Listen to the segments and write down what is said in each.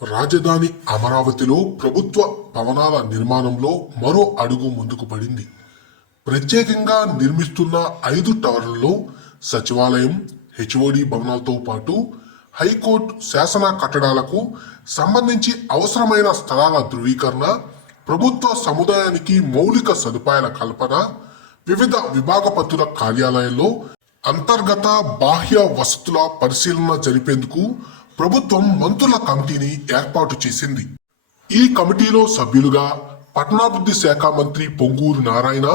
రాజధాని అమరావతిలో ప్రభుత్వ భవనాల నిర్మాణంలో మరో అడుగు ముందుకు పడింది. ప్రత్యేకంగా నిర్మిస్తున్న 5 టవర్లలో సచివాలయం, హెచ్ఓడి భవనాలతో పాటు హైకోర్టు శాసన కట్టడాలకు సంబంధించి అవసరమైన స్థలాల ధృవీకరణ, ప్రభుత్వ సముదాయానికి మౌలిక సదుపాయాల కల్పన, వివిధ విభాగపతుల కార్యాలయాల్లో అంతర్గత బాహ్య వసతుల పరిశీలన జరిపేందుకు ప్రభుత్వం మంత్రుల కమిటీని ఏర్పాటు చేసింది. ఈ కమిటీలో సభ్యులుగా పట్టణాభివృద్ధి శాఖ మంత్రి పొంగూరు నారాయణ,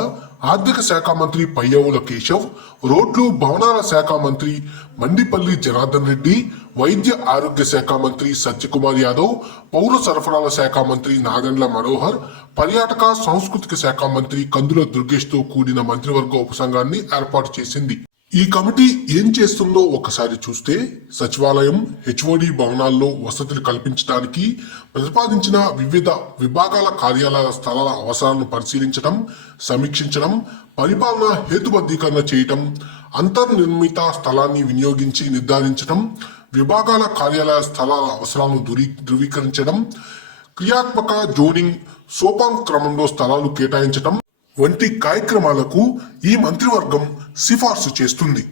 ఆర్థిక శాఖ మంత్రి పయ్యావుల కేశవ్, రోడ్లు భవనాల శాఖ మంత్రి మండిపల్లి జనార్దన్ రెడ్డి, వైద్య ఆరోగ్య శాఖ మంత్రి సత్యకుమార్ యాదవ్, పౌర సరఫరాల శాఖ మంత్రి నాగండ్ల మనోహర్, పర్యాటక సాంస్కృతిక శాఖ మంత్రి కందుల దుర్గేష్ తో కూడిన మంత్రివర్గ ఉపసంఘాన్ని ఏర్పాటు చేసింది. ఈ కమిటీ ఏం చేస్తుందో ఒకసారి చూస్తే, సచివాలయం, హెచ్ఓడి భవనాల్లో వసతులు కల్పించడానికి ప్రతిపాదించిన వివిధ విభాగాల కార్యాలయాల స్థలాల అవసరాలను పరిశీలించడం, సమీక్షించడం, పరిపాలన హేతుబద్ధీకరణ చేయటం, అంతర్నిర్మిత స్థలాన్ని వినియోగించి నిర్ధారించడం, విభాగాల కార్యాలయ స్థలాల అవసరాలను ధృవీకరించడం, క్రియాత్మక జోనింగ్, సోపాన్ క్రమంలో స్థలాలు కేటాయించడం వంటి కార్యక్రమాలకు ఈ మంత్రివర్గం సిఫార్సు చేస్తుంది.